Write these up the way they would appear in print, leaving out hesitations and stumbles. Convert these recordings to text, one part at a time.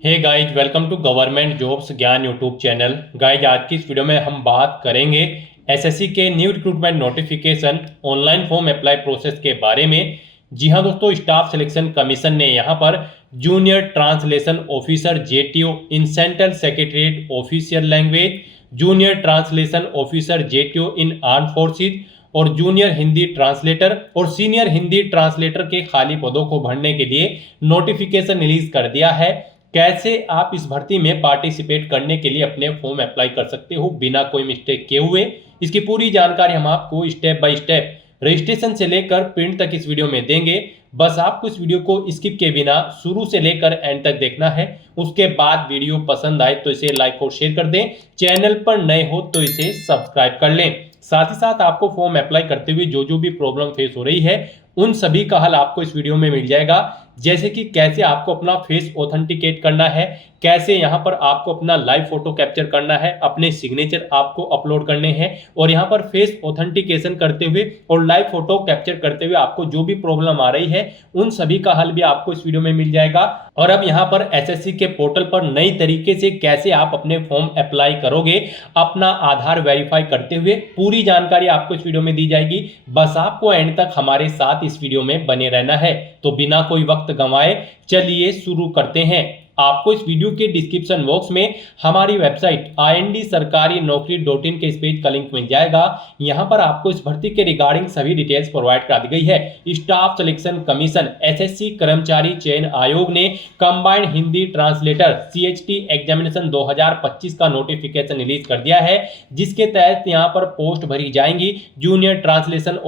Hey guys, welcome to government jobs Gyan YouTube channel. Guys, आज की इस वीडियो में हम बात करेंगे एसएससी के new recruitment notification online form apply process के बारे में। जी हाँ दोस्तों, स्टाफ सिलेक्शन कमीशन ने यहाँ पर junior translation officer JTO in central secretariat official language, junior translation officer JTO in arm forces और जूनियर हिंदी ट्रांसलेटर और सीनियर हिंदी ट्रांसलेटर के खाली पदों को भरने के लिए नोटिफिकेशन रिलीज कर दिया है। कैसे आप इस भर्ती में पार्टिसिपेट करने के लिए अपने फॉर्म अप्लाई कर सकते हो बिना कोई मिस्टेक किए हुए, इसकी पूरी जानकारी हम आपको स्टेप बाय स्टेप रजिस्ट्रेशन से लेकर प्रिंट तक इस वीडियो में देंगे। बस आपको इस वीडियो को स्किप के बिना शुरू से लेकर एंड तक देखना है। उसके बाद वीडियो पसंद आए तो इसे लाइक और शेयर कर दें। चैनल पर नए हो तो इसे सब्सक्राइब कर लें। साथ ही साथ आपको फॉर्म अप्लाई करते हुए जो भी प्रॉब्लम फेस हो रही है उन सभी का हल आपको इस वीडियो में मिल जाएगा। जैसे कि कैसे आपको अपना फेस ऑथेंटिकेट करना है, कैसे यहाँ पर आपको अपना लाइव फोटो कैप्चर करना है, अपने सिग्नेचर आपको अपलोड करने हैं और यहाँ पर फेस ऑथेंटिकेशन करते हुए और लाइव फोटो कैप्चर करते हुए आपको जो भी प्रॉब्लम आ रही है उन सभी का हल भी आपको इस वीडियो में मिल जाएगा। और अब यहाँ पर एसएससी के पोर्टल पर नई तरीके से कैसे आप अपने फॉर्म अप्लाई करोगे अपना आधार वेरीफाई करते हुए, पूरी जानकारी आपको इस वीडियो में दी जाएगी। बस आपको एंड तक हमारे साथ इस वीडियो में बने रहना है। तो बिना कोई वक्त गंवाए चलिए शुरू करते हैं। आपको इस वीडियो के डिस्क्रिप्शन बॉक्स में हमारी वेबसाइट IND-sarkari-naukri.in के इस पेज का लिंक मिल जाएगा। यहां पर आपको इस भर्ती के रिगार्डिंग सभी डिटेल्स प्रोवाइड करा दी गई है। स्टाफ सिलेक्शन कमीशन एसएससी कर्मचारी चयन आयोग ने combined Hindi translator CHT examination 2025 का नोटिफिकेशन रिलीज कर दिया है, जिसके तहत यहां पर पोस्ट भरी जाएंगी junior translation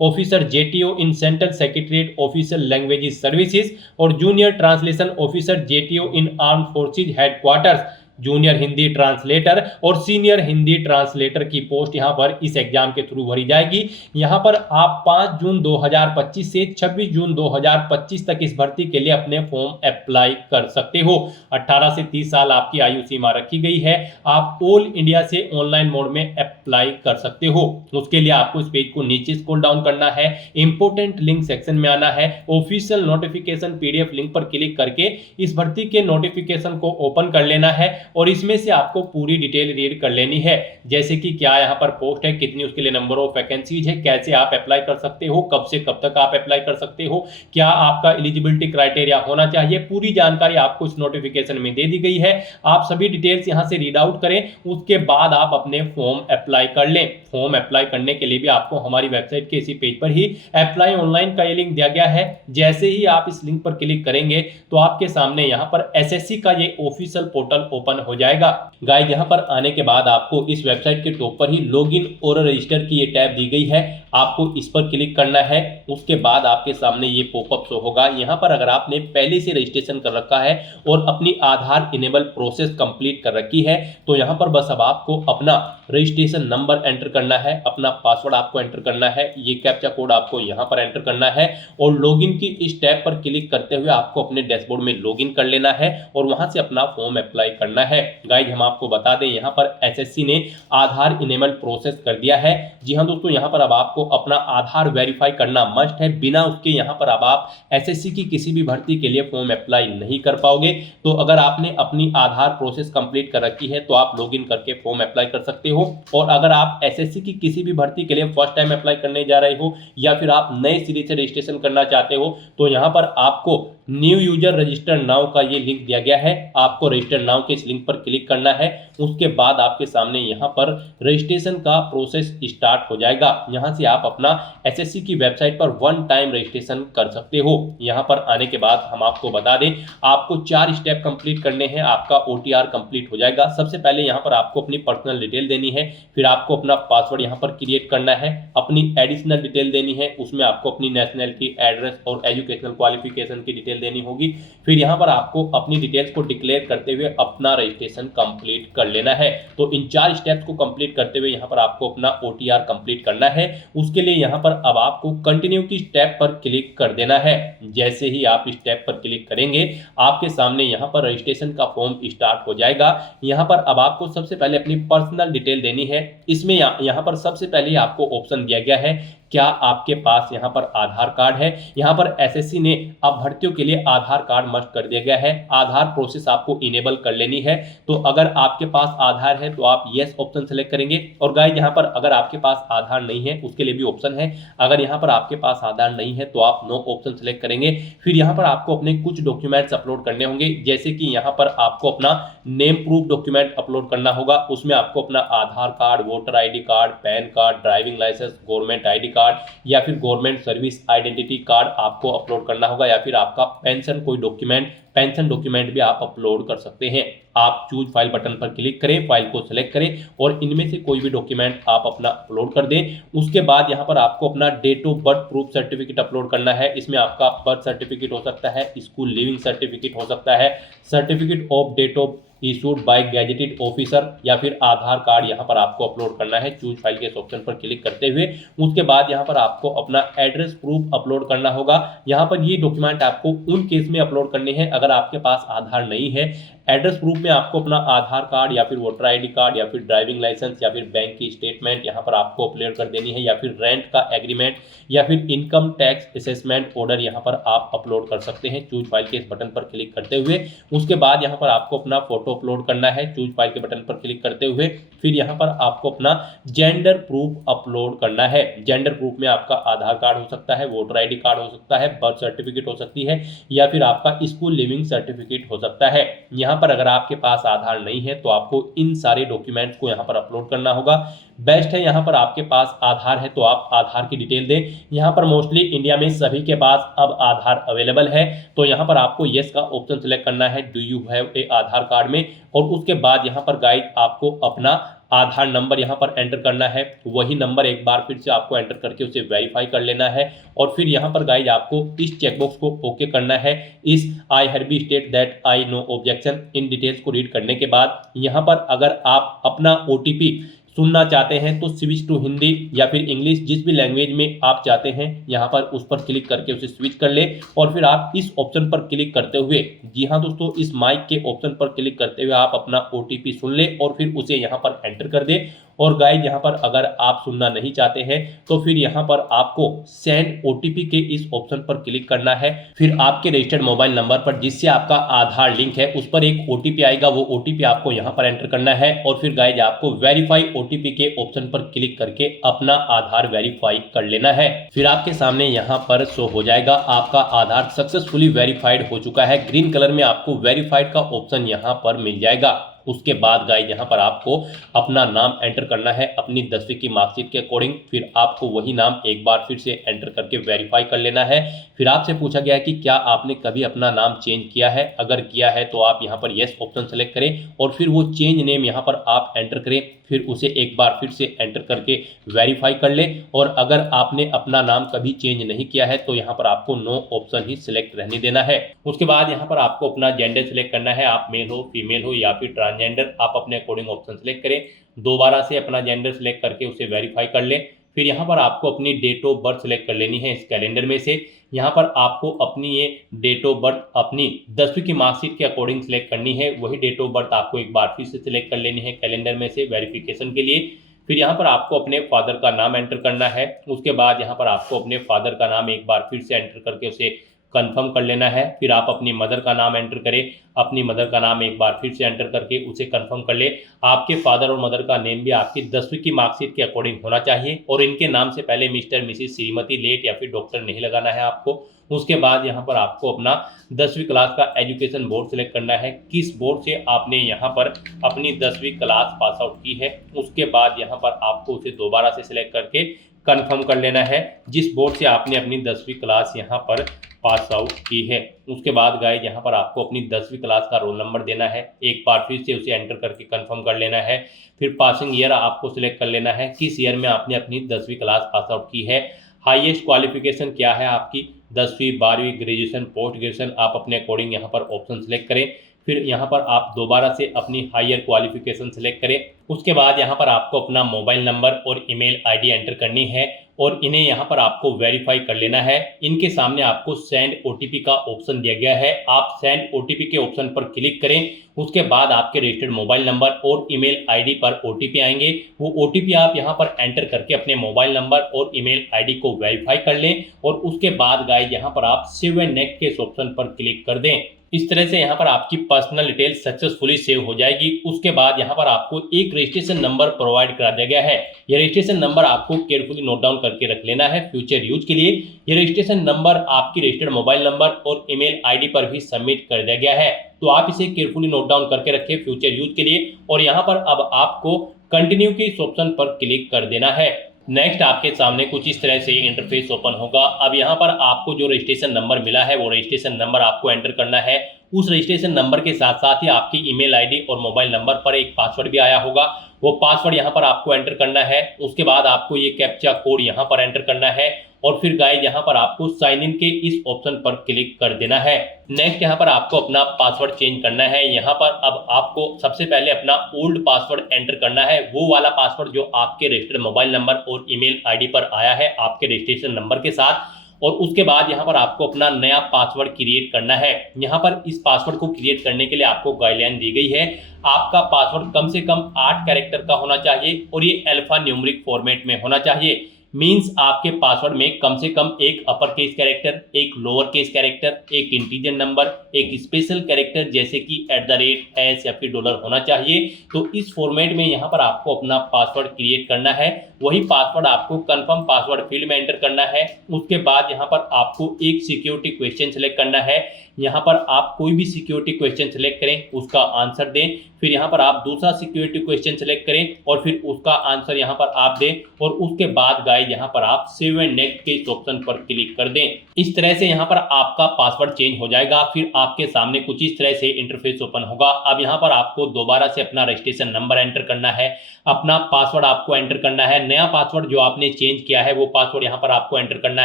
officer JTO in central secretariat official languages services और junior translation officer JTO in arm forces headquarters, junior Hindi translator और सीनियर हिंदी ट्रांसलेटर की पोस्ट यहां पर इस एग्जाम के थ्रू भरी जाएगी। यहां पर आप 5 जून 2025 से 26 जून 2025 तक इस भर्ती के लिए अपने फॉर्म अप्लाई कर सकते हो। 18 से 30 साल आपकी आयु सीमा रखी गई है। आप ऑल इंडिया से ऑनलाइन मोड में अप्लाई कर सकते हो। उसके लिए आपको इस पेज को नीचे स्क्रॉल डाउन करना है, इंपोर्टेंट लिंक सेक्शन में आना है, ऑफिशियल नोटिफिकेशन PDF लिंक पर क्लिक करके इस भर्ती के नोटिफिकेशन को ओपन कर लेना है और इसमें से आपको पूरी डिटेल रीड कर लेनी है। जैसे कि क्या यहाँ पर पोस्ट है, कितनी उसके लिए नंबर ऑफ वैकेंसीज है, कैसे आप अप्लाई कर सकते हो, कब से कब तक आप अप्लाई कर सकते हो, क्या आपका एलिजिबिलिटी क्राइटेरिया होना चाहिए, पूरी जानकारी आपको इस नोटिफिकेशन में दे दी गई है। आप सभी डिटेल्स यहाँ से रीड आउट करें, उसके बाद आप अपने फॉर्म अप्लाई कर लें। फॉर्म अप्लाई करने के लिए भी आपको हमारी वेबसाइट के इसी पेज पर ही अप्लाई ऑनलाइन का ये लिंक दिया गया है। जैसे ही आप इस लिंक पर क्लिक करेंगे तो आपके सामने यहाँ पर एसएससी का ये ऑफिशियल पोर्टल ओपन हो जाएगा। गाइस, यहाँ पर आने के बाद आपको इस वेबसाइट के टॉप पर ही लॉगिन और रजिस्टर की ये टैब दी गई है, आपको इस पर क्लिक करना है। उसके बाद आपके सामने ये पॉपअप शो होगा। यहाँ पर अगर आपने पहले से रजिस्ट्रेशन कर रखा है और अपनी आधार इनेबल प्रोसेस कंप्लीट कर रखी है तो यहाँ पर बस अब आपको अपना रजिस्ट्रेशन नंबर एंटर करना है, अपना पासवर्ड आपको एंटर करना है, ये कैप्चा कोड आपको यहाँ पर एंटर करना है और लॉगिन की इस टैब पर क्लिक करते हुए आपको अपने डैशबोर्ड में लॉगिन कर लेना है और वहां से अपना फॉर्म अप्लाई करना है। गाइज, हम आपको बता दें यहाँ पर एसएससी ने आधार इनेबल प्रोसेस कर दिया है। जी हाँ दोस्तों, यहाँ पर अब आपको अपना आधार वेरीफाई करना मस्ट है। बिना उसके यहाँ पर अब आप एसएससी की किसी भी भर्ती के लिए फॉर्म अप्लाई नहीं कर पाओगे। तो अगर आपने अपनी आधार प्रोसेस कंप्लीट कर रखी है तो आप लॉगिन करके फॉर्म अप्लाई कर सकते हो। और अगर आप एसएससी की किसी भी भर्ती के लिए फर्स्ट टाइम अप्लाई करने जा रहे हो या फिर आप नए सिरे से रजिस्ट्रेशन करना चाहते हो तो यहाँ पर आपको न्यू यूजर रजिस्टर नाउ का ये लिंक दिया गया है। आपको रजिस्टर नाउ के इस लिंक पर क्लिक करना है। उसके बाद आपके सामने यहाँ पर रजिस्ट्रेशन का प्रोसेस स्टार्ट हो जाएगा। यहाँ से आप अपना एसएससी की वेबसाइट पर वन टाइम रजिस्ट्रेशन कर सकते हो। यहाँ पर आने के बाद हम आपको बता दें, आपको 4 स्टेप कंप्लीट करने हैं, आपका OTR कंप्लीट हो जाएगा। सबसे पहले यहाँ पर आपको अपनी पर्सनल डिटेल देनी है, फिर आपको अपना पासवर्ड यहाँ पर क्रिएट करना है, अपनी एडिशनल डिटेल देनी है, उसमें आपको अपनी नेशनैलिटी, एड्रेस और एजुकेशनल क्वालिफिकेशन की डिटेल देनी होगी। फिर यहाँ पर आपको अपनी डिटेल्स को डिक्लेयर करते हुए अपना रजिस्ट्रेशन कंप्लीट कर लेना है। तो इन 4 स्टेप्स को कंप्लीट करते हुए यहाँ पर आपको अपना OTR कंप्लीट करना है। उसके लिए यहाँ पर अब आपको कंटिन्यू की स्टेप पर क्लिक कर देना है। जैसे ही आप स्टेप पर क्लिक करेंगे आपके सामने यहाँ पर रजिस्ट्रेशन का फॉर्म स्टार्ट हो जाएगा। यहाँ पर अब आपको सबसे पहले अपनी पर्सनल डिटेल देनी है। इसमें यहाँ पर सबसे पहले आपको ऑप्शन दिया गया है क्या आपके पास यहाँ पर आधार कार्ड है। यहाँ पर एसएससी ने अब भर्तियों के लिए आधार कार्ड मस्ट कर दिया गया है। आधार प्रोसेस आपको इनेबल कर लेनी है। तो अगर आपके पास आधार है तो आप यस ऑप्शन सेलेक्ट करेंगे। और गाइस यहाँ पर अगर आपके पास आधार नहीं है उसके लिए भी ऑप्शन है। अगर यहाँ पर आपके पास आधार नहीं है तो आप नो ऑप्शन सेलेक्ट करेंगे। फिर यहाँ पर आपको अपने कुछ डॉक्यूमेंट्स अपलोड करने होंगे, जैसे कि यहाँ पर आपको अपना नेम प्रूफ डॉक्यूमेंट अपलोड करना होगा। उसमें आपको अपना Aadhaar card, voter ID card, PAN card, driving licence, government ID card या फिर गवर्नमेंट सर्विस आइडेंटिटी कार्ड आपको अपलोड करना होगा, या फिर आपका पेंशन कोई डॉक्यूमेंट, पेंशन डॉक्यूमेंट भी आप अपलोड कर सकते हैं। आप चूज फाइल बटन पर क्लिक करें, फाइल को सिलेक्ट करें और इनमें से कोई भी डॉक्यूमेंट आप अपना अपलोड कर दें। उसके बाद यहाँ पर आपको अपना date of birth proof certificate upload करना है। इसमें आपका बर्थ सर्टिफिकेट हो सकता है, स्कूल लिविंग सर्टिफिकेट हो सकता है, certificate of date of issued by gazetted officer, या फिर आधार कार्ड यहाँ पर आपको अपलोड करना है चूज फाइल के इस ऑप्शन पर क्लिक करते हुए। उसके बाद यहाँ पर आपको अपना एड्रेस प्रूफ अपलोड करना होगा। यहाँ पर ये डॉक्यूमेंट आपको उन केस में अपलोड करने हैं अगर आपके पास आधार नहीं है। एड्रेस प्रूफ में आपको अपना आधार कार्ड या फिर वोटर आईडी कार्ड या फिर ड्राइविंग लाइसेंस या फिर बैंक की स्टेटमेंट यहाँ पर आपको अपलोड कर देनी है, या फिर रेंट का एग्रीमेंट या फिर इनकम टैक्स असेसमेंट ऑर्डर यहाँ पर आप अपलोड कर सकते हैं चूज फाइल के इस बटन पर क्लिक करते हुए। उसके बाद यहाँ पर आपको अपना फोटो अपलोड करना है चूज फाइल के बटन पर क्लिक करते हुए। फिर यहाँ पर आपको अपना जेंडर प्रूफ अपलोड करना है। जेंडर प्रूफ में आपका आधार कार्ड हो सकता है, वोटर आईडी कार्ड हो सकता है, बर्थ सर्टिफिकेट हो सकती है, या फिर आपका स्कूल लिविंग सर्टिफिकेट हो सकता है। यहाँ पर अगर आपके पास आधार नहीं है तो आपको इन सारे डॉक्यूमेंट्स को यहाँ पर अपलोड करना होगा। बेस्ट है यहाँ पर आपके पास आधार है तो आप आधार की डिटेल दें। यहाँ पर मोस्टली इंडिया में सभी के पास अब आधार अवेलेबल है, तो यहाँ पर आपको यस का ऑप्शन सेलेक्ट करना है do you have a Aadhaar card में। और उसके बाद यहाँ पर गाइड आपको अपना आधार नंबर यहाँ पर एंटर करना है। वही नंबर एक बार फिर से आपको एंटर करके उसे वेरीफाई कर लेना है। और फिर यहाँ पर गाइज आपको इस चेकबॉक्स को ओके करना है, इस I have state that I know objection, in details को रीड करने के बाद यहाँ पर अगर आप अपना ओटीपी सुनना चाहते हैं तो स्विच टू हिंदी या फिर इंग्लिश, जिस भी लैंग्वेज में आप चाहते हैं यहाँ पर उस पर क्लिक करके उसे स्विच कर ले। और फिर आप इस ऑप्शन पर क्लिक करते हुए, जी हाँ दोस्तों, इस माइक के ऑप्शन पर क्लिक करते हुए आप अपना ओटीपी सुन ले और फिर उसे यहाँ पर एंटर कर दे। और गाइज यहाँ पर अगर आप सुनना नहीं चाहते हैं तो फिर यहाँ पर आपको सेंड ओटीपी के इस ऑप्शन पर क्लिक करना है। फिर आपके रजिस्टर्ड मोबाइल नंबर पर जिससे आपका आधार लिंक है उस पर एक ओटीपी आएगा, वो ओटीपी आपको यहाँ पर एंटर करना है। और फिर गाइज आपको वेरीफाई ओटीपी के ऑप्शन पर क्लिक करके अपना आधार वेरीफाई कर लेना है। फिर आपके सामने यहाँ पर शो हो जाएगा आपका आधार सक्सेसफुली वेरीफाइड हो चुका है। ग्रीन कलर में आपको वेरीफाइड का ऑप्शन यहाँ पर मिल जाएगा। उसके बाद गाइज यहाँ पर आपको अपना नाम एंटर करना है अपनी 10वीं की मार्कशीट के अकॉर्डिंग। फिर आपको वही नाम एक बार फिर से एंटर करके वेरीफाई कर लेना है। फिर आपसे पूछा गया है कि क्या आपने कभी अपना नाम चेंज किया है। अगर किया है तो आप यहाँ पर यस ऑप्शन सेलेक्ट करें और फिर वो चेंज नेम यहाँ पर आप एंटर करें। फिर उसे एक बार फिर से एंटर करके वेरीफाई कर ले। और अगर आपने अपना नाम कभी चेंज नहीं किया है तो यहाँ पर आपको नो ऑप्शन ही सिलेक्ट रहने देना है। उसके बाद यहाँ पर आपको अपना जेंडर सिलेक्ट करना है, आप मेल हो, फीमेल हो या फिर ट्रांसजेंडर, आप अपने अकॉर्डिंग ऑप्शन सेलेक्ट करें। दोबारा से अपना जेंडर सेलेक्ट करके उसे वेरीफाई कर ले। फिर यहाँ पर आपको अपनी डेट ऑफ बर्थ सेलेक्ट कर लेनी है इस कैलेंडर में से। यहाँ पर आपको अपनी ये डेट ऑफ बर्थ अपनी 10वीं की मार्कशीट के अकॉर्डिंग सेलेक्ट करनी है। वही डेट ऑफ बर्थ आपको एक बार फिर से सिलेक्ट कर लेनी है कैलेंडर में से वेरिफिकेशन के लिए। फिर यहाँ पर आपको अपने फादर का नाम एंटर करना है। उसके बाद यहाँ पर आपको अपने फादर का नाम एक बार फिर से एंटर करके उसे कंफर्म कर लेना है। फिर आप अपनी मदर का नाम एंटर करें, अपनी मदर का नाम एक बार फिर से एंटर करके उसे कंफर्म कर ले। आपके फादर और मदर का नेम भी आपकी 10वीं की मार्कशीट के अकॉर्डिंग होना चाहिए और इनके नाम से पहले मिस्टर, मिसिस, श्रीमती, लेट या फिर डॉक्टर नहीं लगाना है आपको। उसके बाद यहाँ पर आपको अपना 10वीं क्लास का एजुकेशन बोर्ड सेलेक्ट करना है, किस बोर्ड से आपने यहाँ पर अपनी 10वीं क्लास पास आउट की है। उसके बाद यहाँ पर आपको उसे दोबारा से सिलेक्ट करके कंफर्म कर लेना है जिस बोर्ड से आपने अपनी 10वीं क्लास यहाँ पर पास आउट की है। उसके बाद गाइस यहाँ पर आपको अपनी 10वीं क्लास का रोल नंबर देना है, एक बार फिर से उसे एंटर करके कंफर्म कर लेना है। फिर पासिंग ईयर आपको सिलेक्ट कर लेना है, किस ईयर में आपने अपनी 10वीं क्लास पास आउट की है। हाईएस्ट क्वालिफिकेशन क्या है आपकी, 10वीं 12वीं ग्रेजुएशन पोस्ट ग्रेजुएशन आप अपने अकॉर्डिंग यहाँ पर ऑप्शन सेलेक्ट करें। फिर यहाँ पर आप दोबारा से अपनी हायर क्वालिफिकेशन सेलेक्ट करें। उसके बाद यहाँ पर आपको अपना मोबाइल नंबर और ईमेल आईडी एंटर करनी है और इन्हें यहाँ पर आपको वेरीफाई कर लेना है। इनके सामने आपको सेंड ओटीपी का ऑप्शन दिया गया है, आप सेंड ओटीपी के ऑप्शन पर क्लिक करें। उसके बाद आपके रजिस्टर्ड मोबाइल नंबर और ईमेल आईडी पर ओटीपी आएंगे। वो ओटीपी आप यहाँ पर एंटर करके अपने मोबाइल नंबर और ईमेल आईडी को वेरीफाई कर लें और उसके बाद गाइस यहाँ पर आप सेव एंड नेक्स्ट के ऑप्शन पर क्लिक कर दें। इस तरह से यहाँ पर आपकी पर्सनल डिटेल सक्सेसफुली सेव हो जाएगी। उसके बाद यहाँ पर आपको एक रजिस्ट्रेशन नंबर प्रोवाइड करा दिया गया है। यह रजिस्ट्रेशन नंबर आपको केयरफुली नोट डाउन करके रख लेना है फ्यूचर यूज के लिए। यह रजिस्ट्रेशन नंबर आपकी रजिस्टर्ड मोबाइल नंबर और ईमेल आईडी पर भी सबमिट कर दिया गया है, तो आप इसे केयरफुली नोट डाउन करके रखें फ्यूचर यूज के लिए। और यहाँ पर अब आपको कंटिन्यू के इस ऑप्शन पर क्लिक कर देना है। नेक्स्ट आपके सामने कुछ इस तरह से इंटरफेस ओपन होगा। अब यहाँ पर आपको जो रजिस्ट्रेशन नंबर मिला है वो रजिस्ट्रेशन नंबर आपको एंटर करना है। उस रजिस्ट्रेशन नंबर के साथ साथ ही आपकी ईमेल आईडी और मोबाइल नंबर पर एक पासवर्ड भी आया होगा, वो पासवर्ड यहाँ पर आपको एंटर करना है। उसके बाद आपको ये कैप्चा कोड यहाँ पर एंटर करना है और फिर गाइस यहाँ पर आपको साइन इन के इस ऑप्शन पर क्लिक कर देना है। नेक्स्ट यहाँ पर आपको अपना पासवर्ड चेंज करना है। यहाँ पर अब आपको सबसे पहले अपना ओल्ड पासवर्ड एंटर करना है, वो वाला पासवर्ड जो आपके रजिस्टर्ड मोबाइल नंबर और ईमेल आईडी पर आया है आपके रजिस्ट्रेशन नंबर के साथ। और उसके बाद यहाँ पर आपको अपना नया पासवर्ड क्रिएट करना है। यहाँ पर इस पासवर्ड को क्रिएट करने के लिए आपको गाइडलाइन दी गई है। आपका पासवर्ड कम से कम 8 कैरेक्टर का होना चाहिए और ये अल्फा न्यूमेरिक फॉर्मेट में होना चाहिए। मींस आपके पासवर्ड में कम से कम एक अपर केस कैरेक्टर, एक लोअर केस कैरेक्टर, एक इंटीजर नंबर, एक स्पेशल कैरेक्टर जैसे कि @ या फिर डॉलर होना चाहिए। तो इस फॉर्मेट में यहाँ पर आपको अपना पासवर्ड क्रिएट करना है। वही पासवर्ड आपको कंफर्म पासवर्ड फील्ड में एंटर करना है। उसके बाद यहाँ पर आपको एक सिक्योरिटी क्वेश्चन सेलेक्ट करना है। यहाँ पर आप कोई भी सिक्योरिटी क्वेश्चन सेलेक्ट करें, उसका आंसर दें। फिर यहाँ पर आप दूसरा सिक्योरिटी क्वेश्चन सेलेक्ट करें और फिर उसका आंसर यहाँ पर आप दें और उसके बाद गाइस यहाँ पर आप सेव एंड नेक्स्ट के इस ऑप्शन पर क्लिक कर दें। इस तरह से यहाँ पर आपका पासवर्ड चेंज हो जाएगा। फिर आपके सामने कुछ इस तरह से इंटरफेस ओपन होगा। अब यहाँ पर आपको दोबारा से अपना रजिस्ट्रेशन नंबर एंटर करना है, अपना पासवर्ड आपको एंटर करना है। नया पासवर्ड जो आपने चेंज किया है वो पासवर्ड यहाँ पर आपको एंटर करना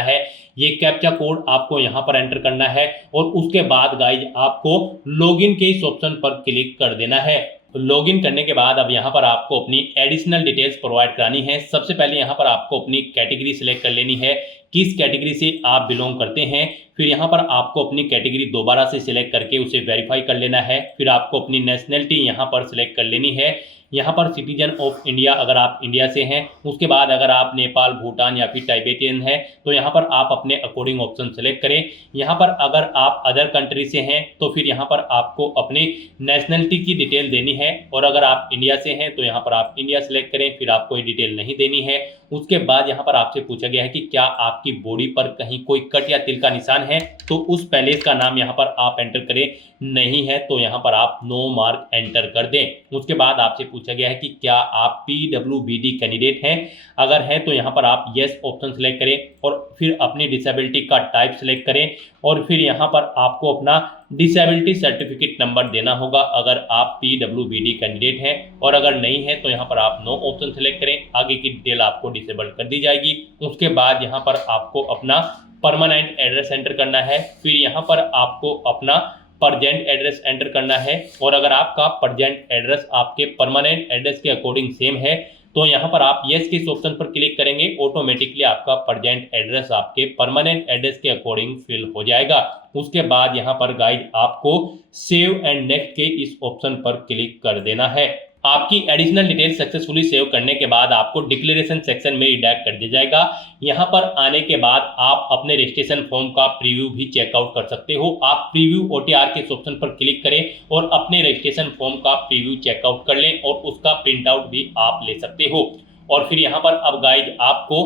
है। ये कैप्चा कोड आपको यहाँ पर एंटर करना है और उसके बाद गाइस आपको लॉगिन के इस ऑप्शन पर क्लिक कर देना है। लॉगिन करने के बाद अब यहाँ पर आपको अपनी एडिशनल डिटेल्स प्रोवाइड करानी है। सबसे पहले यहाँ पर आपको अपनी कैटेगरी सिलेक्ट कर लेनी है, किस कैटेगरी से आप बिलोंग करते हैं। फिर यहाँ पर आपको अपनी कैटेगरी दोबारा से सिलेक्ट करके उसे वेरीफाई कर लेना है। फिर आपको अपनी नेशनलिटी यहाँ पर सिलेक्ट कर लेनी है। यहाँ पर सिटीजन ऑफ इंडिया अगर आप इंडिया से हैं। उसके बाद अगर आप नेपाल, भूटान या फिर टाइबेटियन हैं तो यहाँ पर आप अपने अकॉर्डिंग ऑप्शन सेलेक्ट करें। यहाँ पर अगर आप अदर कंट्री से हैं तो फिर यहाँ पर आपको अपने नेशनलिटी की डिटेल देनी है और अगर आप इंडिया से हैं तो यहाँ पर आप इंडिया सेलेक्ट करें, फिर आपको ये डिटेल नहीं देनी है। उसके बाद यहाँ पर आपसे पूछा गया है कि क्या आपकी बॉडी पर कहीं कोई कट या तिल का निशान है, तो उस पैलेस का नाम यहाँ पर आप एंटर करें। नहीं है तो यहाँ पर आप नो मार्क एंटर कर दें। उसके बाद आपसे पूछा गया है कि क्या आप PWBD कैंडिडेट हैं, अगर हैं तो यहाँ पर आप येस ऑप्शन सेलेक्ट करें और फिर अपनी डिसेबिलिटी का टाइप सेलेक्ट करें और फिर यहाँ पर आपको अपना डिसेबिलिटी सर्टिफिकेट नंबर देना होगा अगर आप PWBD कैंडिडेट हैं। और अगर नहीं है तो यहाँ पर आप नो ऑप्शन सेलेक्ट करें, आगे की डिटेल आपको डिसेबल कर दी जाएगी। उसके बाद यहाँ पर आपको अपना परमानेंट एड्रेस एंटर करना है। फिर यहाँ पर आपको अपना परजेंट एड्रेस एंटर करना है और अगर आपका परजेंट एड्रेस आपके परमानेंट एड्रेस के अकॉर्डिंग सेम है तो यहाँ पर आप येस के इस ऑप्शन पर क्लिक करेंगे, ऑटोमेटिकली आपका परजेंट एड्रेस आपके परमानेंट एड्रेस के अकॉर्डिंग फिल हो जाएगा। उसके बाद यहाँ पर गाइस आपको सेव एंड नेक्स्ट के इस ऑप्शन पर क्लिक कर देना है। आपकी एडिशनल डिटेल सक्सेसफुली सेव करने के बाद आपको डिक्लेरेशन सेक्शन में रिडायरेक्ट कर दिया जाएगा। यहाँ पर आने के बाद आप अपने रजिस्ट्रेशन फॉर्म का प्रीव्यू भी चेकआउट कर सकते हो। आप प्रीव्यू OTR के ऑप्शन पर क्लिक करें और अपने रजिस्ट्रेशन फॉर्म का प्रीव्यू चेकआउट कर लें और उसका प्रिंट आउट भी आप ले सकते हो। और फिर यहाँ पर अब गाइज आपको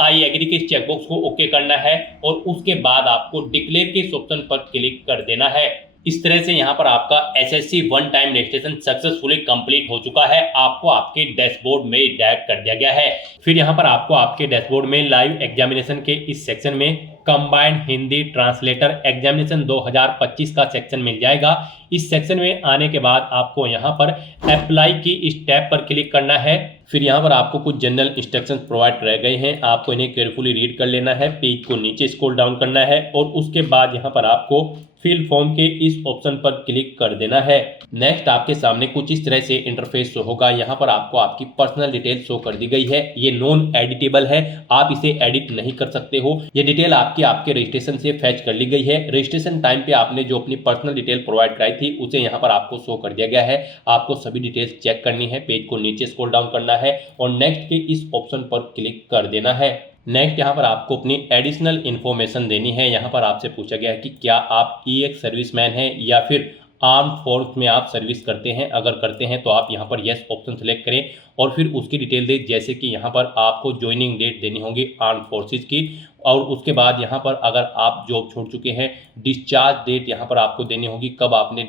आई एग्री के चेकबॉक्स को ओके करना है और उसके बाद आपको डिक्लेयर के ऑप्शन पर क्लिक कर देना है। इस तरह से यहाँ पर आपका SSC one time registration successfully complete हो चुका है। आपको आपके डैशबोर्ड में डायरेक्ट कर दिया गया है। फिर यहाँ पर आपको आपके डैशबोर्ड में लाइव एग्जामिनेशन के इस सेक्शन में कंबाइंड हिंदी ट्रांसलेटर एग्जामिनेशन 2025 का सेक्शन मिल जाएगा। इस सेक्शन में आने के बाद आपको यहाँ पर अप्लाई की इस टैब पर क्लिक करना है। फिर यहाँ पर आपको कुछ जनरल इंस्ट्रक्शंस प्रोवाइड कराए गए हैं, आपको इन्हें केयरफुली रीड कर लेना है। पेज को नीचे स्क्रॉल डाउन करना है और उसके बाद यहाँ पर आपको फिल फॉर्म के इस ऑप्शन पर क्लिक कर देना है। नेक्स्ट आपके सामने कुछ इस तरह से इंटरफेस शो होगा। यहाँ पर आपको आपकी पर्सनल डिटेल शो कर दी गई है। ये नॉन एडिटेबल है, आप इसे एडिट नहीं कर सकते हो। ये डिटेल आपके रजिस्ट्रेशन से फैच कर ली गई है। रजिस्ट्रेशन टाइम पे आपने जो अपनी पर्सनल डिटेल प्रोवाइड कराई थी उसे यहाँ पर आपको शो कर दिया गया है। आपको सभी डिटेल्स चेक करनी है। पेज को नीचे स्क्रॉल डाउन करना है और नेक्स्ट के इस ऑप्शन पर क्लिक कर देना है। नेक्स्ट यहाँ पर आपको अपनी एडिशनल इन्फॉर्मेशन देनी है। यहाँ पर आपसे पूछा गया है कि क्या आप ईएक्स सर्विसमैन हैं या फिर आर्म फोर्स में आप सर्विस करते हैं। अगर करते हैं तो आप यहाँ पर यस ऑप्शन सेलेक्ट करें और फिर उसकी डिटेल दें, जैसे कि यहाँ पर आपको ज्वाइनिंग डेट देनी होगी आर्म फोर्सेज की, और उसके बाद यहाँ पर अगर आप जॉब छोड़ चुके हैं डिस्चार्ज डेट यहाँ पर आपको देनी होगी, कब आपने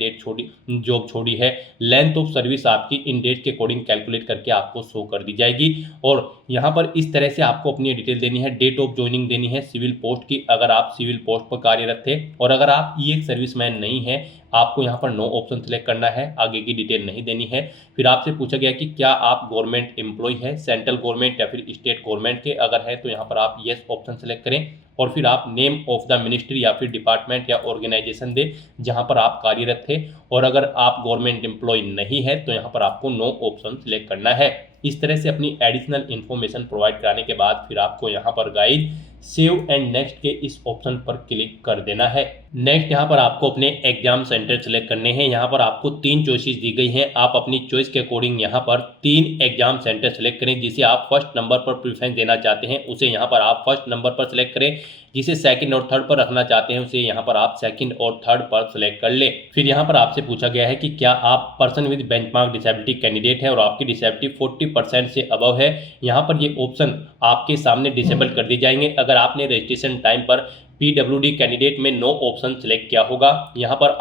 जॉब छोड़ी है। लेंथ ऑफ सर्विस आपकी इन डेट के अकॉर्डिंग कैलकुलेट करके आपको शो कर दी जाएगी। और यहाँ पर इस तरह से आपको अपनी डिटेल देनी है। डेट ऑफ ज्वाइनिंग देनी है सिविल पोस्ट की, अगर आप सिविल पोस्ट पर कार्यरत थे। और अगर आप ईएक्स सर्विसमैन नहीं है आपको यहाँ पर नो ऑप्शन सेलेक्ट करना है, आगे की डिटेल नहीं देनी है। फिर आपसे पूछा गया कि क्या आप गवर्नमेंट एम्प्लॉय है, सेंट्रल गवर्नमेंट या फिर स्टेट गवर्नमेंट के, अगर है तो यहाँ पर आप यस ऑप्शन सेलेक्ट करें और फिर आप नेम ऑफ द मिनिस्ट्री या फिर डिपार्टमेंट या ऑर्गेनाइजेशन दें जहाँ पर आप कार्यरत थे। और अगर आप गवर्नमेंट एम्प्लॉय नहीं है तो यहाँ पर आपको नो ऑप्शन सेलेक्ट करना है। इस तरह से अपनी एडिशनल इन्फॉर्मेशन प्रोवाइड कराने के बाद फिर आपको यहाँ पर गाइड सेव एंड नेक्स्ट के इस ऑप्शन पर क्लिक कर देना है। नेक्स्ट यहाँ पर आपको अपने एग्जाम सेंटर सेलेक्ट करने हैं। यहाँ पर आपको 3 चॉइसेस दी गई हैं, आप अपनी चॉइस के अकॉर्डिंग यहाँ पर 3 एग्जाम सेंटर सेलेक्ट करें। जिसे आप फर्स्ट नंबर पर प्रेफरेंस देना चाहते हैं उसे यहाँ पर आप फर्स्ट नंबर पर सेलेक्ट करें, जिसे सेकंड और थर्ड पर रखना चाहते हैं उसे यहाँ पर आप सेकंड और थर्ड पर सेलेक्ट कर ले। फिर यहाँ पर आपसे पूछा गया है कि क्या आप person with benchmark disability candidate है और आपकी डिसेबिलिटी 40% से अबव है। यहाँ पर ये ऑप्शन आपके सामने डिसेबल कर दी जाएंगे अगर आपने रजिस्ट्रेशन टाइम पर पीडब्ल्यूडी कैंडिडेट में नो ऑप्शन सेलेक्ट किया होगा। यहाँ पर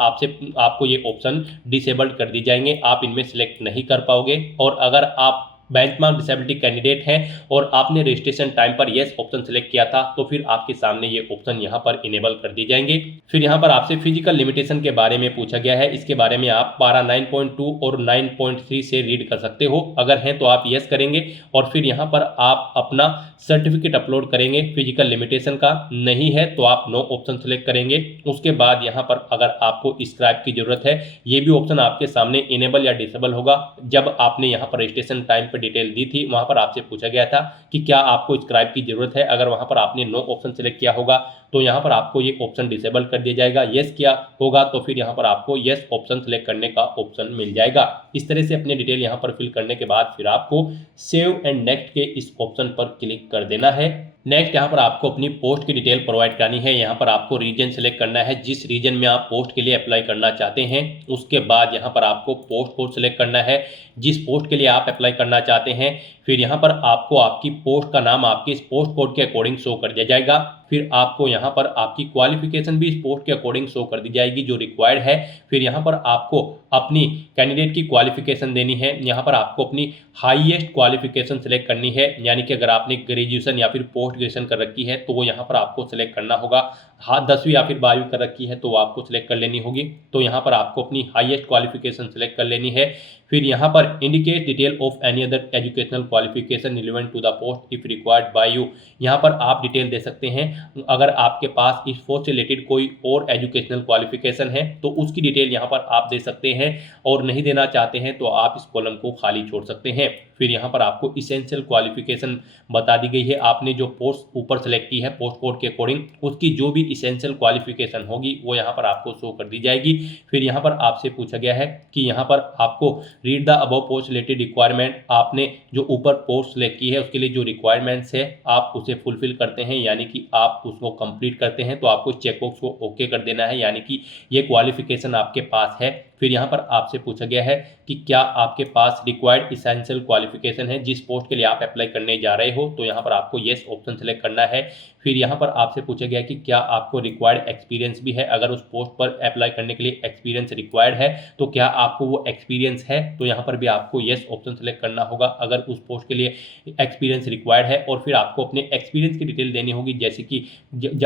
आपको ये ऑप्शन डिसेबल्ड कर दी जाएंगे, आप इनमें सेलेक्ट नहीं कर पाओगे। और अगर आप बेंचमार्क डिसेबिलिटी कैंडिडेट हैं और आपने रजिस्ट्रेशन टाइम पर यस ऑप्शन सेलेक्ट किया था तो फिर आपके सामने ये ऑप्शन यहाँ पर इनेबल कर दिए जाएंगे। फिर यहाँ पर आपसे फिजिकल लिमिटेशन के बारे में पूछा गया है, इसके बारे में आप पारा 9.2 और 9.3 से रीड कर सकते हो। अगर हैं तो आप यस करेंगे और फिर यहाँ पर आप अपना सर्टिफिकेट अपलोड करेंगे फिजिकल लिमिटेशन का, नहीं है तो आप नो ऑप्शन सेलेक्ट करेंगे। उसके बाद यहाँ पर अगर आपको स्क्राइब की जरूरत है, ये भी ऑप्शन आपके सामने इनेबल या डिसेबल होगा। जब आपने यहाँ पर रजिस्ट्रेशन टाइम पर डिटेल दी थी वहां पर आपसे पूछा गया था कि क्या आपको स्क्राइब की जरूरत है, अगर वहां पर आपने नो ऑप्शन सेलेक्ट किया होगा तो यहाँ पर आपको ये ऑप्शन डिसेबल कर दिया जाएगा। यस किया होगा तो फिर यहाँ पर आपको यस ऑप्शन सेलेक्ट करने का ऑप्शन मिल जाएगा। इस तरह से अपने डिटेल यहाँ पर फिल करने के बाद फिर आपको सेव एंड नेक्स्ट के इस ऑप्शन पर क्लिक कर देना है। नेक्स्ट यहाँ पर आपको अपनी पोस्ट की डिटेल प्रोवाइड करानी है। यहाँ पर आपको रीजन सेलेक्ट करना है, जिस रीजन में आप पोस्ट के लिए अप्लाई करना चाहते हैं। उसके बाद यहाँ पर आपको पोस्ट कोड सेलेक्ट करना है, जिस पोस्ट के लिए आप अप्लाई करना चाहते हैं। फिर यहाँ पर आपको आपकी पोस्ट का नाम आपके इस पोस्ट कोड के अकॉर्डिंग शो कर दिया जाएगा। फिर आपको यहाँ पर आपकी क्वालिफिकेशन भी इस पोस्ट के अकॉर्डिंग शो कर दी जाएगी जो रिक्वायर्ड है। फिर यहाँ पर आपको अपनी कैंडिडेट की क्वालिफिकेशन देनी है। यहाँ पर आपको अपनी हाईएस्ट क्वालिफिकेशन सेलेक्ट करनी है, यानी कि अगर आपने ग्रेजुएशन या फिर पोस्ट ग्रेजुएशन कर रखी है तो वो यहाँ पर आपको सेलेक्ट करना होगा। हाँ 10वीं या फिर 12वीं कर रखी है तो वो आपको सेलेक्ट कर लेनी होगी, तो यहाँ पर आपको अपनी हाईएस्ट क्वालिफिकेशन सेलेक्ट कर लेनी है। फिर यहाँ पर indicate detail of any other educational qualification relevant to the post if required by you. यहाँ पर आप डिटेल दे सकते हैं, अगर आपके पास इस पोस्ट से रिलेटेड कोई और एजुकेशनल क्वालिफिकेशन है तो उसकी डिटेल यहाँ पर आप दे सकते हैं, और नहीं देना चाहते हैं तो आप इस कॉलम को खाली छोड़ सकते हैं। फिर यहाँ पर आपको इसेंशियल क्वालिफिकेशन बता दी गई है, आपने जो पोस्ट ऊपर सेलेक्ट की है पोस्ट कोड के अकॉर्डिंग उसकी जो भी इसेंशियल क्वालिफिकेशन होगी वो यहाँ पर आपको शो कर दी जाएगी। फिर यहाँ पर आपसे पूछा गया है कि यहाँ पर आपको read the above post related requirement, आपने जो ऊपर पोस्ट सेलेक्ट की है उसके लिए जो रिक्वायरमेंट्स है आप उसे फुलफिल करते हैं, यानी कि आप उसको कंप्लीट करते हैं, तो आपको चेकबॉक्स को ओके कर देना है, यानी कि ये क्वालिफिकेशन आपके पास है। फिर यहाँ पर आपसे पूछा गया है कि क्या आपके पास रिक्वायर्ड इसेंशियल क्वालिफिकेशन है जिस पोस्ट के लिए आप अप्लाई करने जा रहे हो, तो यहाँ पर आपको येस ऑप्शन सेलेक्ट करना है। फिर यहाँ पर आपसे पूछा गया कि क्या आपको रिक्वायर्ड एक्सपीरियंस भी है, अगर उस पोस्ट पर अप्लाई करने के लिए एक्सपीरियंस रिक्वायर्ड है तो क्या आपको वो एक्सपीरियंस है, तो यहाँ पर भी आपको येस ऑप्शन सेलेक्ट करना होगा अगर उस पोस्ट के लिए एक्सपीरियंस रिक्वायर्ड है। और फिर आपको अपने एक्सपीरियंस की डिटेल देनी होगी, जैसे कि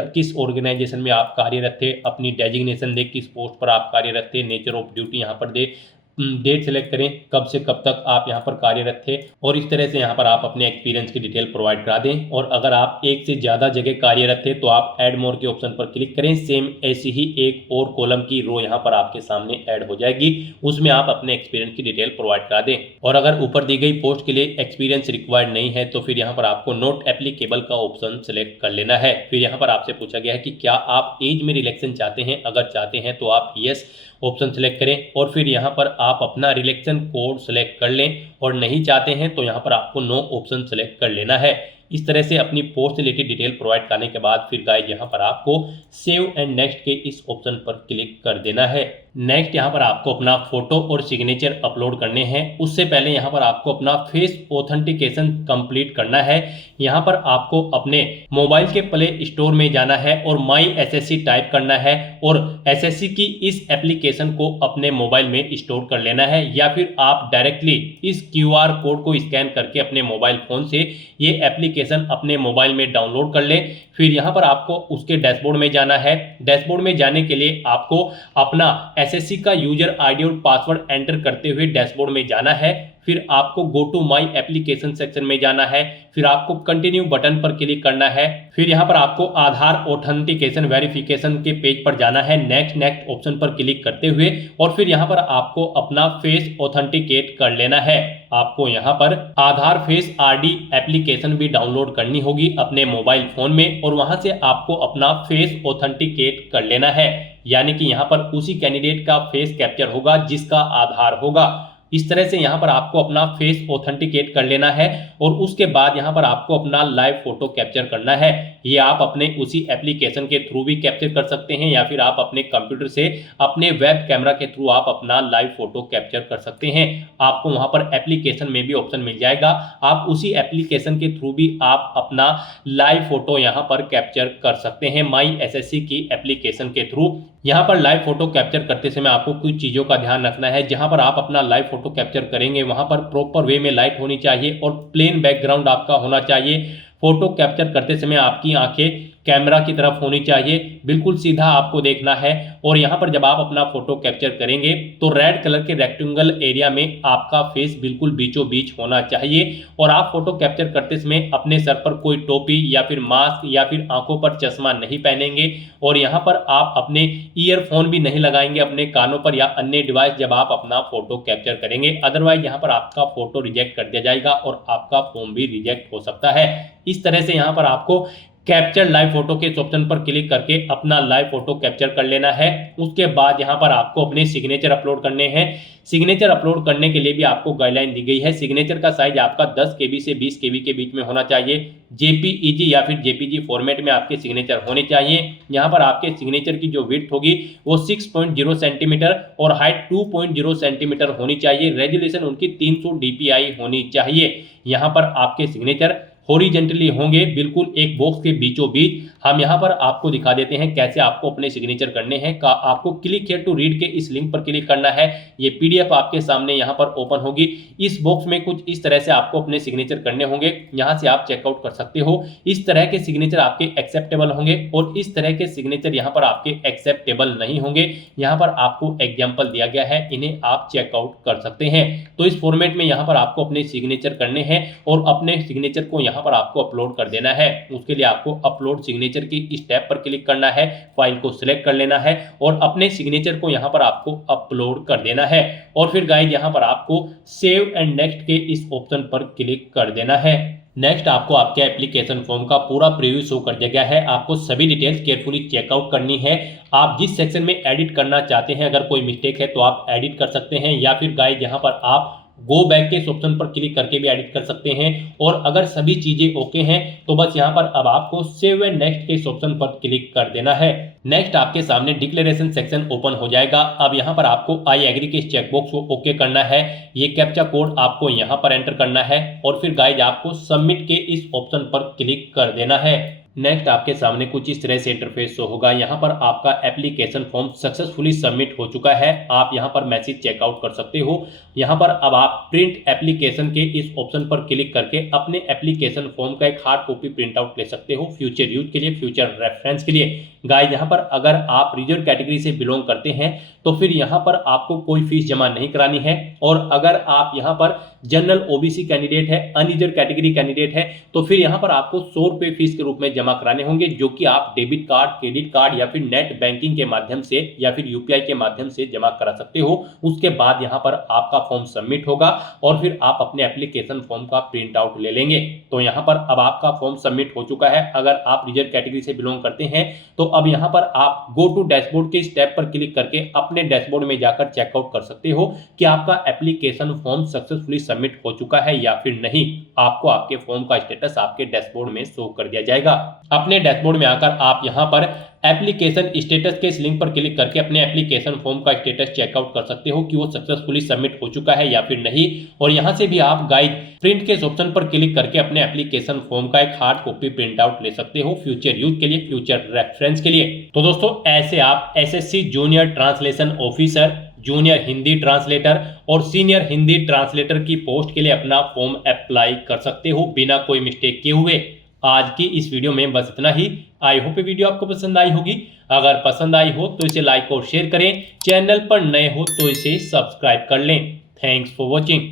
किस ऑर्गेनाइजेशन में आप कार्यरत थे, अपनी डेजिग्नेशन दे किस पोस्ट पर आप कार्यरत थे, नेचर ऑफ ड्यूटी यहाँ पर डेट सेलेक्ट करें, कब से कब तक आप यहाँ पर कार्यरत थे, और इस तरह से यहाँ पर आप अपने एक्सपीरियंस की डिटेल प्रोवाइड करा दें। और अगर आप एक से ज़्यादा जगह कार्यरत थे तो आप ऐड मोर के ऑप्शन पर क्लिक करें। सेम ऐसी ही एक और कॉलम की रो यहाँ पर आपके सामने ऐड हो जाएगी, उसमें आप अपने एक्सपीरियंस की डिटेल प्रोवाइड करा दें। और अगर ऊपर दी गई पोस्ट के लिए एक्सपीरियंस रिक्वायर्ड नहीं है तो फिर यहाँ पर आपको नॉट एप्लीकेबल का ऑप्शन सेलेक्ट कर लेना है। फिर यहाँ पर आपसे पूछा गया है कि क्या आप एज में रिलैक्सेशन चाहते हैं, अगर चाहते हैं तो आप यस ऑप्शन सेलेक्ट करें और फिर यहाँ पर आप अपना रिलैक्सेशन कोड सेलेक्ट कर लें, और नहीं चाहते हैं तो यहाँ पर आपको नो ऑप्शन सेलेक्ट कर लेना है। इस तरह से अपनी पोस्ट से रिलेटेड डिटेल प्रोवाइड करने के बाद फिर गाइस यहाँ पर आपको सेव एंड नेक्स्ट के इस ऑप्शन पर क्लिक कर देना है। नेक्स्ट यहाँ पर आपको अपना फोटो और सिग्नेचर अपलोड करने हैं। उससे पहले यहाँ पर आपको अपना फेस ऑथेंटिकेशन कंप्लीट करना है। यहाँ पर आपको अपने मोबाइल के प्ले स्टोर में जाना है और माई एसएससी टाइप करना है और एसएससी की इस एप्लीकेशन को अपने मोबाइल में स्टोर कर लेना है, या फिर आप डायरेक्टली इस QR कोड को स्कैन करके अपने मोबाइल फोन से ये एप्लीकेशन अपने मोबाइल में डाउनलोड कर लें। फिर यहाँ पर आपको उसके डैशबोर्ड में जाना है। डैशबोर्ड में जाने के लिए आपको अपना एसएससी का यूजर आईडी और पासवर्ड एंटर करते हुए डैशबोर्ड में जाना है। फिर आपको go to my application section में जाना है। फिर आपको कंटिन्यू बटन पर क्लिक करना है। फिर यहाँ पर आपको आधार ऑथेंटिकेशन वेरिफिकेशन के पेज पर जाना है, नेक्स्ट ऑप्शन पर क्लिक करते हुए, और फिर यहाँ पर आपको अपना फेस ऑथेंटिकेट कर लेना है। आपको यहाँ पर आधार फेस आरडी एप्लीकेशन भी डाउनलोड करनी होगी अपने मोबाइल फोन में, और वहां से आपको अपना फेस ऑथेंटिकेट कर लेना है। यानी कि यहाँ पर उसी कैंडिडेट का फेस कैप्चर होगा जिसका आधार होगा। इस तरह से यहाँ पर आपको अपना फेस ऑथेंटिकेट कर लेना है, और उसके बाद यहाँ पर आपको अपना लाइव फोटो कैप्चर करना है। ये आप अपने उसी एप्लीकेशन के थ्रू भी कैप्चर कर सकते हैं, या फिर आप अपने कंप्यूटर से अपने वेब कैमरा के थ्रू आप अपना लाइव फोटो कैप्चर कर सकते हैं। आपको वहाँ पर एप्लीकेशन में भी ऑप्शन मिल जाएगा, आप उसी एप्लीकेशन के थ्रू भी आप अपना लाइव फोटो यहाँ पर कैप्चर कर सकते हैं माई एसएससी की एप्लीकेशन के थ्रू। यहाँ पर लाइव फोटो कैप्चर करते समय आपको कुछ चीज़ों का ध्यान रखना है। जहाँ पर आप अपना लाइव फोटो कैप्चर करेंगे वहाँ पर प्रॉपर वे में लाइट होनी चाहिए और प्लेन बैकग्राउंड आपका होना चाहिए। फोटो कैप्चर करते समय आपकी आंखें कैमरा की तरफ होनी चाहिए, बिल्कुल सीधा आपको देखना है। और यहाँ पर जब आप अपना फोटो कैप्चर करेंगे तो रेड कलर के रेक्टेंगल एरिया में आपका फेस बिल्कुल बीचों बीच होना चाहिए। और आप फोटो कैप्चर करते समय अपने सर पर कोई टोपी या फिर मास्क या फिर आंखों पर चश्मा नहीं पहनेंगे, और यहाँ पर आप अपने ईयरफोन भी नहीं लगाएंगे अपने कानों पर या अन्य डिवाइस जब आप अपना फोटो कैप्चर करेंगे। अदरवाइज यहाँ पर आपका फोटो रिजेक्ट कर दिया जाएगा और आपका फॉर्म भी रिजेक्ट हो सकता है। इस तरह से यहाँ पर आपको कैप्चर लाइव फोटो के ऑप्शन पर क्लिक करके अपना लाइव फोटो कैप्चर कर लेना है। उसके बाद यहाँ पर आपको अपने सिग्नेचर अपलोड करने हैं। सिग्नेचर अपलोड करने के लिए भी आपको गाइडलाइन दी गई है। सिग्नेचर का साइज आपका 10 KB से 20 KB के बीच में होना चाहिए। JPEG या फिर JPG फॉर्मेट में आपके सिग्नेचर होने चाहिए। यहाँ पर आपके सिग्नेचर की जो विड्थ होगी वो 6.0 सेंटीमीटर और हाइट 2.0 सेंटीमीटर होनी चाहिए। रेजोल्यूशन उनकी 300 DPI होनी चाहिए। यहाँ पर आपके सिग्नेचर हॉरिजेंटली होंगे, बिल्कुल एक बॉक्स के बीचों बीच। हम यहाँ पर आपको दिखा देते हैं कैसे आपको अपने सिग्नेचर करने हैं। आपको क्लिक हियर टू रीड के इस लिंक पर क्लिक करना है। ये PDF आपके सामने यहाँ पर ओपन होगी। इस बॉक्स में कुछ इस तरह से आपको अपने सिग्नेचर करने होंगे। यहाँ से आप चेकआउट कर सकते हो। इस तरह के सिग्नेचर आपके एक्सेप्टेबल होंगे और इस तरह के सिग्नेचर यहाँ पर आपके एक्सेप्टेबल नहीं होंगे। यहाँ पर आपको एग्जाम्पल दिया गया है, इन्हें आप चेकआउट कर सकते हैं। तो इस फॉर्मेट में यहाँ पर आपको अपने सिग्नेचर करने हैं और अपने सिग्नेचर को यहाँ पर आपको अपलोड कर देना है। उसके लिए आपको अपलोड सिग्नेचर की इस टैब पर क्लिक करना है, फाइल को सिलेक्ट कर लेना है और अपने सिग्नेचर को यहाँ पर आपको अपलोड कर देना है। और फिर गाइस यहाँ पर आपको सेव एंड नेक्स्ट के इस ऑप्शन पर क्लिक कर देना है। नेक्स्ट आपको आपके एप्लीकेशन फॉर्म का पूरा प्रीव्यू शो कर दिया गया है। आपको सभी डिटेल्स केयरफुली चेकआउट करनी है। आप जिस सेक्शन में एडिट करना चाहते हैं, अगर कोई मिस्टेक है तो आप एडिट कर सकते हैं, या फिर गाइस यहाँ पर आप गो बैक के ऑप्शन पर क्लिक करके भी एडिट कर सकते हैं। और अगर सभी चीजें ओके हैं तो बस यहाँ पर अब आपको सेव एंड नेक्स्ट के ऑप्शन पर क्लिक कर देना है। नेक्स्ट आपके सामने डिक्लेरेशन सेक्शन ओपन हो जाएगा। अब यहाँ पर आपको आई एग्री के चेकबॉक्स को ओके करना है। ये कैप्चा कोड आपको यहाँ पर एंटर करना है और फिर गाइज आपको सबमिट के इस ऑप्शन पर क्लिक कर देना है। नेक्स्ट आपके सामने कुछ इस तरह से इंटरफेस शो होगा। यहाँ पर आपका एप्लीकेशन फॉर्म सक्सेसफुली सबमिट हो चुका है। आप यहाँ पर मैसेज चेकआउट कर सकते हो। यहाँ पर अब आप प्रिंट एप्लीकेशन के इस ऑप्शन पर क्लिक करके अपने एप्लीकेशन फॉर्म का एक हार्ड कॉपी प्रिंट आउट ले सकते हो, फ्यूचर यूज के लिए, फ्यूचर रेफरेंस के लिए। गाइस यहाँ पर अगर आप रिजर्व कैटेगरी से बिलोंग करते हैं तो फिर यहाँ पर आपको कोई फीस जमा नहीं करानी है, और अगर आप यहाँ पर जनरल ओबीसी कैंडिडेट है, अनरिजर्व कैटेगरी कैंडिडेट है, तो फिर यहाँ पर आपको 100 रुपये फीस के रूप में जमा कराने होंगे, जो कि आप डेबिट कार्ड, क्रेडिट कार्ड या फिर नेट बैंकिंग के माध्यम से या फिर यूपीआई के माध्यम से जमा करा सकते हो। उसके बाद यहाँ पर आपका फॉर्म सबमिट होगा और फिर आप अपने एप्लीकेशन फॉर्म का प्रिंट आउट ले लेंगे। तो यहाँ पर अब आपका फॉर्म सबमिट हो चुका है। अगर आप रिजर्व कैटेगरी से बिलोंग करते हैं तो अब यहाँ पर आप गो टू डैशबोर्ड के स्टेप पर क्लिक करके अपने डैशबोर्ड में जाकर चेकआउट कर सकते हो कि आपका एप्लीकेशन फॉर्म सक्सेसफुली सबमिट हो चुका है या फिर नहीं। आपको आपके फॉर्म का स्टेटस आपके डैशबोर्ड में शो कर दिया जाएगा। अपने डैशबोर्ड में आकर आप यहाँ पर एप्लीकेशन स्टेटस के इस लिंक पर क्लिक करके अपने एप्लीकेशन फॉर्म का स्टेटस चेकआउट कर सकते हो कि वो सक्सेसफुली सबमिट हो चुका है या फिर नहीं। और यहाँ से भी आप गाइड प्रिंट के इस ऑप्शन पर क्लिक करके अपने एप्लीकेशन फॉर्म का एक हार्ड कॉपी प्रिंट आउट ले सकते हो, फ्यूचर यूज के लिए, फ्यूचर रेफरेंस के लिए। तो दोस्तों ऐसे आप SSC junior translation officer, junior Hindi translator और सीनियर हिंदी ट्रांसलेटर की पोस्ट के लिए अपना फॉर्म अप्लाई कर सकते हो बिना कोई मिस्टेक किए हुए। आज की इस वीडियो में बस इतना ही। आई होप ये वीडियो आपको पसंद आई होगी। अगर पसंद आई हो तो इसे लाइक और शेयर करें। चैनल पर नए हो तो इसे सब्सक्राइब कर लें। Thanks for watching.